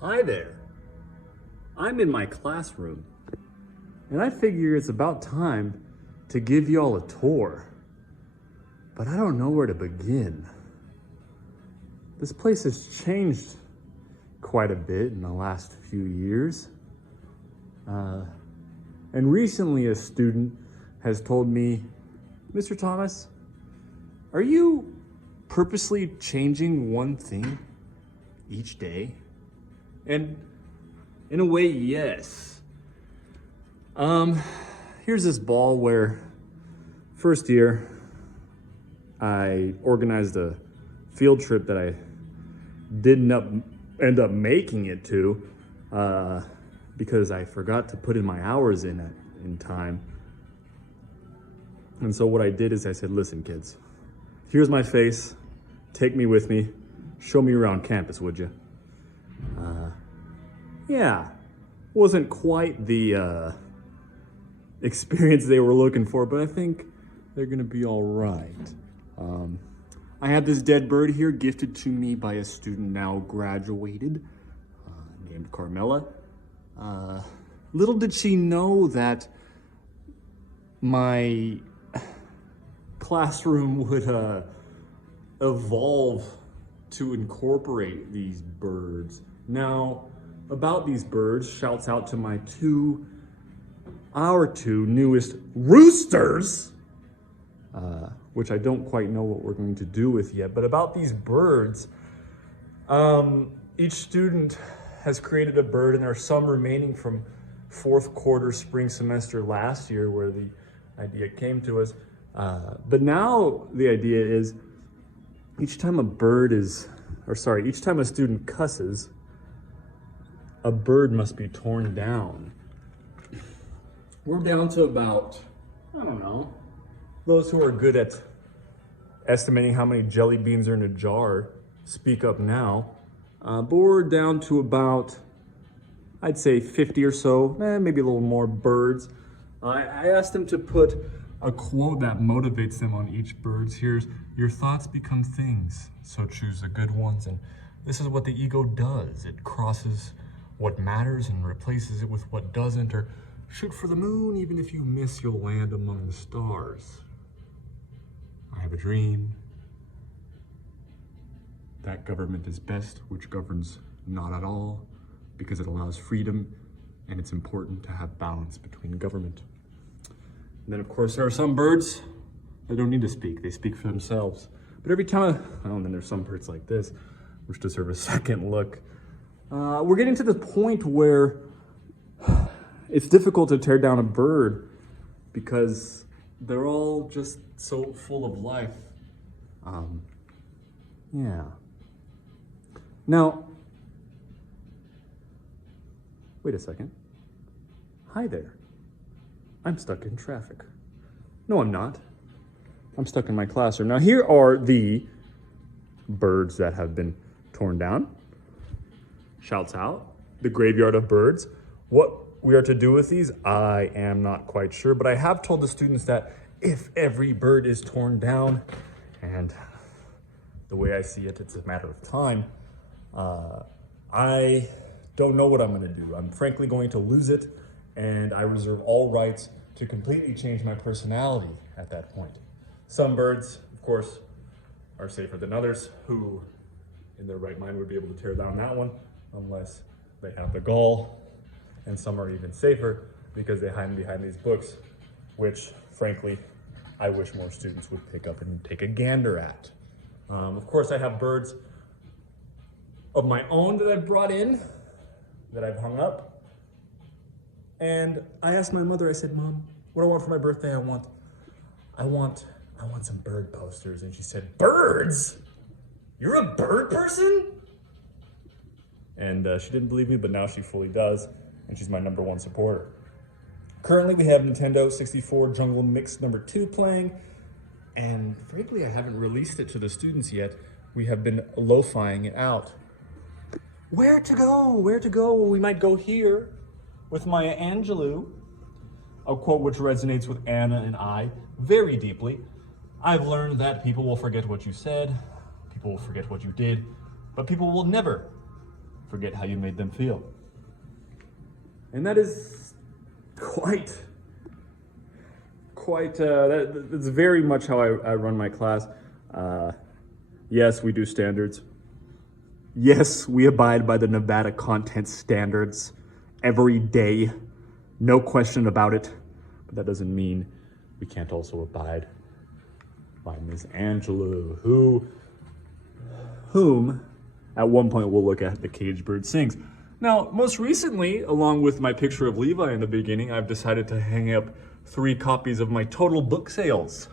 Hi there. I'm in my classroom, and I figure it's about time to give y'all a tour. But I don't know where to begin. This place has changed quite a bit in the last few years. And recently a student has told me, Mr. Thomas, are you purposely changing one thing each day? And in a way, yes. Here's this ball where first year I organized a field trip that I didn't end up making it to because I forgot to put in my hours in time. And so what I did is I said, listen, kids, here's my face. Take me with me. Show me around campus, would you? Yeah, wasn't quite the experience they were looking for, but I think they're gonna be all right. I have this dead bird here gifted to me by a student now graduated named Carmela. Little did she know that my classroom would evolve to incorporate these birds. Now, about these birds, shouts out to our two newest roosters, which I don't quite know what we're going to do with yet. But about these birds, each student has created a bird, and there are some remaining from fourth quarter spring semester last year where the idea came to us. But now the idea is each time a student cusses, a bird must be torn down. We're down to about, I don't know, those who are good at estimating how many jelly beans are in a jar, speak up now. But we're down to about, I'd say 50 or so, maybe a little more birds. I asked them to put a quote that motivates them on each bird. Here's, your thoughts become things, so choose the good ones. And this is what the ego does. It crosses what matters and replaces it with what doesn't, or shoot for the moon, even if you miss, you'll land among the stars. I have a dream that government is best, which governs not at all, because it allows freedom, and it's important to have balance between government. And then, of course, there are some birds that don't need to speak. They speak for themselves. But every time, and then there's some birds like this, which deserve a second look. We're getting to the point where it's difficult to tear down a bird because they're all just so full of life. Yeah. Now, wait a second. Hi there. I'm stuck in traffic. No, I'm not. I'm stuck in my classroom. Now, here are the birds that have been torn down. Shouts out, the graveyard of birds. What we are to do with these, I am not quite sure, but I have told the students that if every bird is torn down, and the way I see it, it's a matter of time, I don't know what I'm gonna do. I'm frankly going to lose it, and I reserve all rights to completely change my personality at that point. Some birds, of course, are safer than others, who in their right mind would be able to tear down that one, unless they have the gall. And some are even safer because they hide behind these books, which frankly, I wish more students would pick up and take a gander at. Of course, I have birds of my own that I've brought in, that I've hung up. And I asked my mother, I said, Mom, what do I want for my birthday? I want some bird posters. And she said, birds? You're a bird person? And she didn't believe me, but now she fully does. And she's my #1 supporter. Currently, we have Nintendo 64 Jungle Mix #2 playing. And frankly, I haven't released it to the students yet. We have been lo-fiing it out. Where to go? Where to go? Well, we might go here with Maya Angelou, a quote which resonates with Anna and I very deeply. I've learned that people will forget what you said, people will forget what you did, but people will never forget how you made them feel. And that is that's very much how I run my class. Yes, we do standards. Yes, we abide by the Nevada content standards every day. No question about it. But that doesn't mean we can't also abide by Ms. Angela, whom at one point we'll look at The Caged Bird Sings. Now, most recently, along with my picture of Levi in the beginning, I've decided to hang up 3 copies of my total book sales.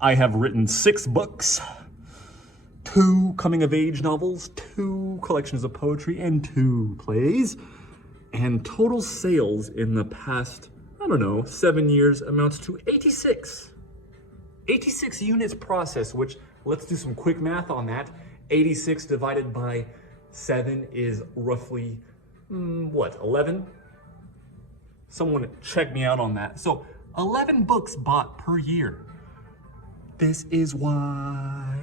I have written 6 books, 2 coming-of-age novels, 2 collections of poetry, and 2 plays. And total sales in the past, 7 years amounts to 86. 86 units processed, which, let's do some quick math on that. 86 divided by 7 is roughly, 11? Someone check me out on that. So 11 books bought per year. This is why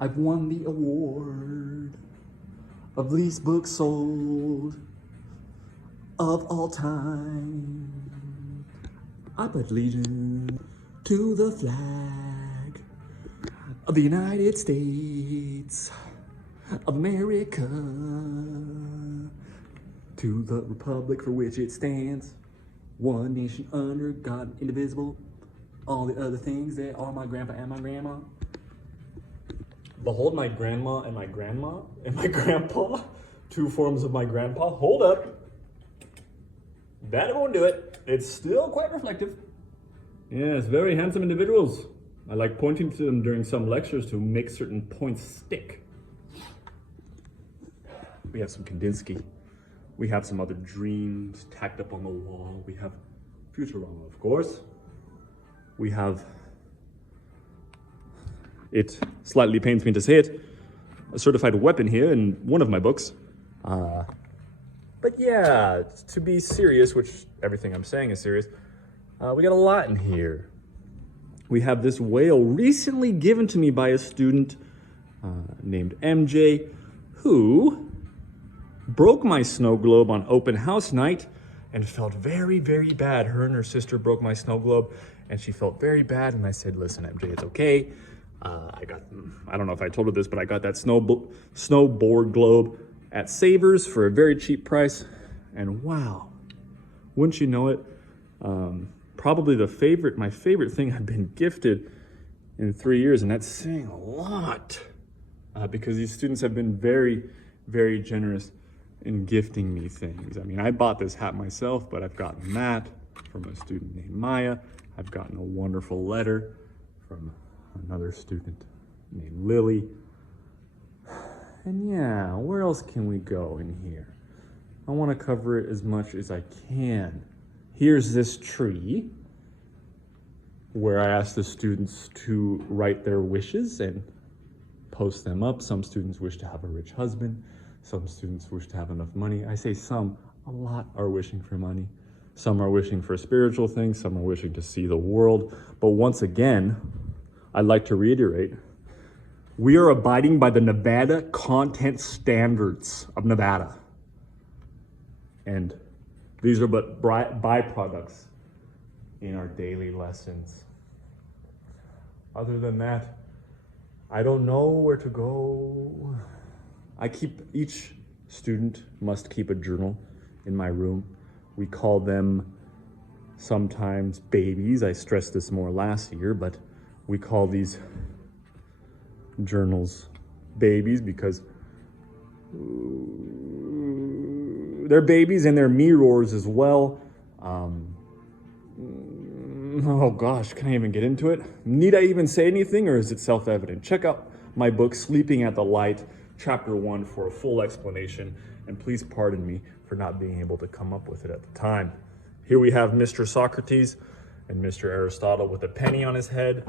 I've won the award of least books sold of all time. I pledge allegiance to the flag of the United States of America, to the republic for which it stands, one nation under God, indivisible, all the other things that are my grandpa and my grandma. Behold my grandma and my grandma and my grandpa, 2 forms of my grandpa. Hold up. That won't do it. It's still quite reflective. Yes, very handsome individuals. I like pointing to them during some lectures to make certain points stick. We have some Kandinsky. We have some other dreams tacked up on the wall. We have Futurama, of course. We have, it slightly pains me to say it, a certified weapon here in one of my books. But yeah, to be serious, which everything I'm saying is serious, we got a lot in here. We have this whale recently given to me by a student named MJ, who broke my snow globe on open house night and felt very, very bad. Her and her sister broke my snow globe and she felt very bad. And I said, listen, MJ, it's okay. I don't know if I told her this, but I got that snowboard globe at Savers for a very cheap price. And wow, wouldn't you know it? Probably my favorite thing I've been gifted in 3 years, and that's saying a lot because these students have been very, very generous in gifting me things. I mean, I bought this hat myself, but I've gotten that from a student named Maya. I've gotten a wonderful letter from another student named Lily. And yeah, where else can we go in here? I want to cover it as much as I can. Here's this tree where I asked the students to write their wishes and post them up. Some students wish to have a rich husband. Some students wish to have enough money. I say some, a lot are wishing for money. Some are wishing for spiritual things. Some are wishing to see the world. But once again, I'd like to reiterate, we are abiding by the Nevada content standards of Nevada. And these are but byproducts in our daily lessons. Other than that, I don't know where to go. Each student must keep a journal in my room. We call them sometimes babies. I stressed this more last year, but we call these journals babies because they're babies and they're mirrors as well. Oh gosh, can I even get into it? Need I even say anything, or is it self-evident? Check out my book, Sleeping at the Light, Chapter 1 for a full explanation, and please pardon me for not being able to come up with it at the time. Here we have Mr. Socrates and Mr. Aristotle with a penny on his head,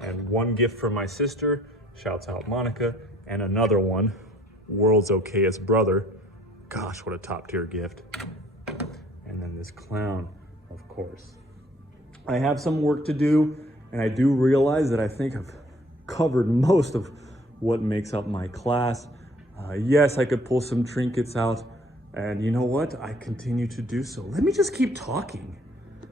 and one gift from my sister, shouts out Monica, and another one, world's okayest brother. Gosh, what a top tier gift. And then this clown, of course. I have some work to do, and I do realize that I think I've covered most of what makes up my class. Yes, I could pull some trinkets out, and you know what? I continue to do so. Let me just keep talking.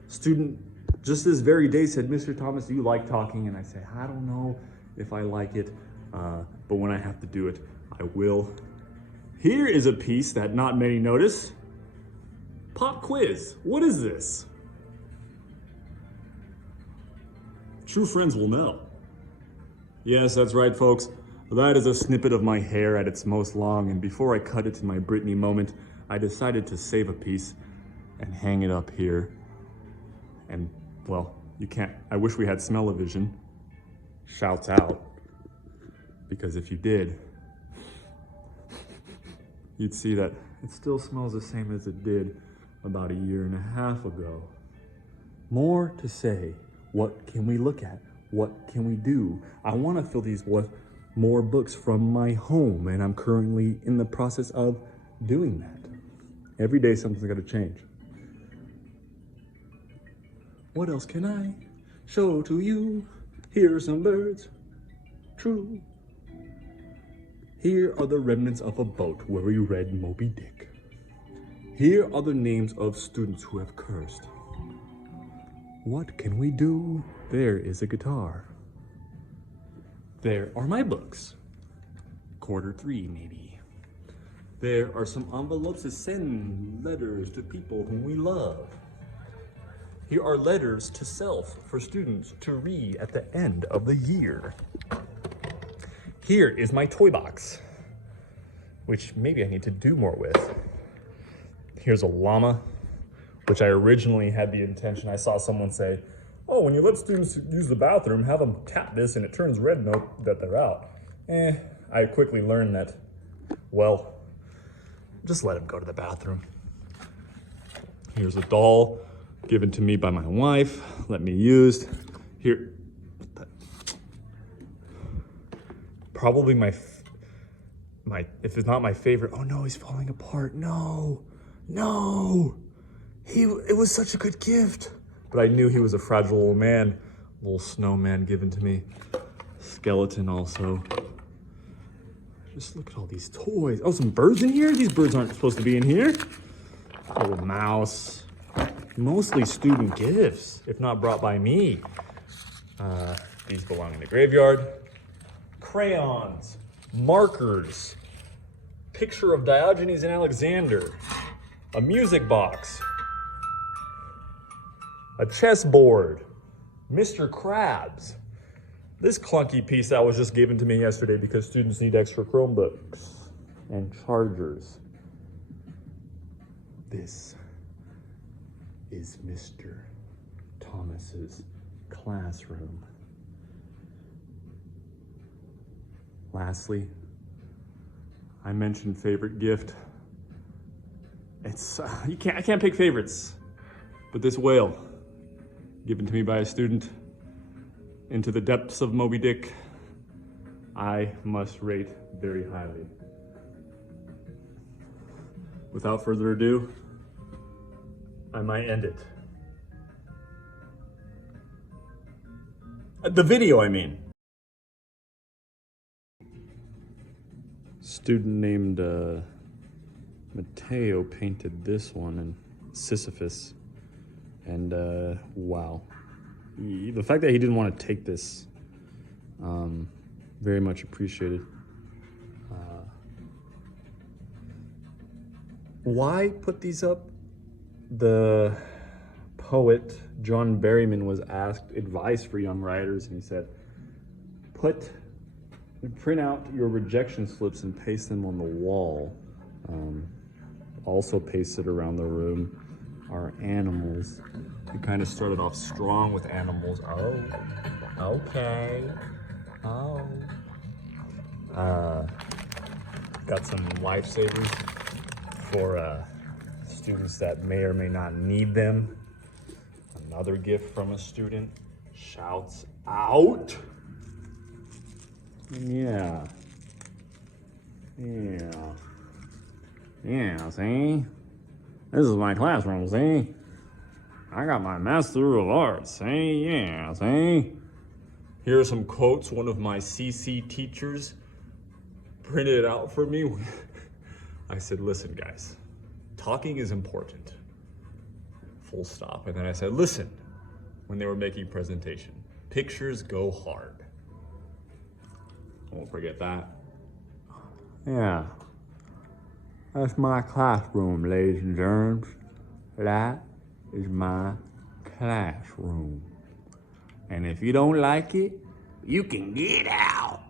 Student, just this very day said, Mr. Thomas, do you like talking? And I say, I don't know if I like it, but when I have to do it, I will. Here is a piece that not many notice. Pop quiz. What is this? True friends will know. Yes, that's right, folks. That is a snippet of my hair at its most long, and before I cut it to my Britney moment, I decided to save a piece and hang it up here. And, well, you can't, I wish we had smell-o-vision. Shouts out. Because if you did, you'd see that it still smells the same as it did about a year and a half ago. More to say. What can we look at? What can we do? I want to fill these with more books from my home, and I'm currently in the process of doing that. Every day something's got to change. What else can I show to you? Here are some birds. True. Here are the remnants of a boat where we read Moby Dick. Here are the names of students who have cursed. What can we do? There is a guitar. There are my books. Quarter 3, maybe. There are some envelopes to send letters to people whom we love. Here are letters to self for students to read at the end of the year. Here is my toy box, which maybe I need to do more with. Here's a llama, which I originally had the intention. I saw someone say, oh, when you let students use the bathroom, have them tap this and it turns red, note that they're out. I quickly learned that, well, just let them go to the bathroom. Here's a doll given to me by my wife, let me use. Here, probably my, if it's not my favorite, oh no, he's falling apart, no. It was such a good gift. But I knew he was a fragile old man. Little snowman given to me. Skeleton also. Just look at all these toys. Oh, some birds in here? These birds aren't supposed to be in here. A little mouse. Mostly student gifts, if not brought by me. These belong in the graveyard. Crayons, markers, picture of Diogenes and Alexander, a music box, a chessboard, Mr. Krabs. This clunky piece that was just given to me yesterday because students need extra Chromebooks and chargers. This is Mr. Thomas's classroom. Lastly, I mentioned favorite gift. It's I can't pick favorites, but this whale, given to me by a student, into the depths of Moby Dick, I must rate very highly. Without further ado, I might end it. The video, I mean. Student named Mateo painted this one, and Sisyphus, and wow. The fact that he didn't want to take this, very much appreciated. Why put these up? The poet John Berryman was asked advice for young writers, and he said, print out your rejection slips and paste them on the wall. Also pasted around the room are animals. We kind of started off strong with animals. Oh, okay. Oh. Got some lifesavers for students that may or may not need them. Another gift from a student. Shouts out. Yeah, see? This is my classroom, see? I got my Master of Arts, see? Yeah, see? Here are some quotes one of my CC teachers printed it out for me. I said, listen, guys, talking is important. Full stop. And then I said, listen, when they were making presentation, pictures go hard. I won't forget that. Yeah. That's my classroom, ladies and germs. That is my classroom. And if you don't like it, you can get out.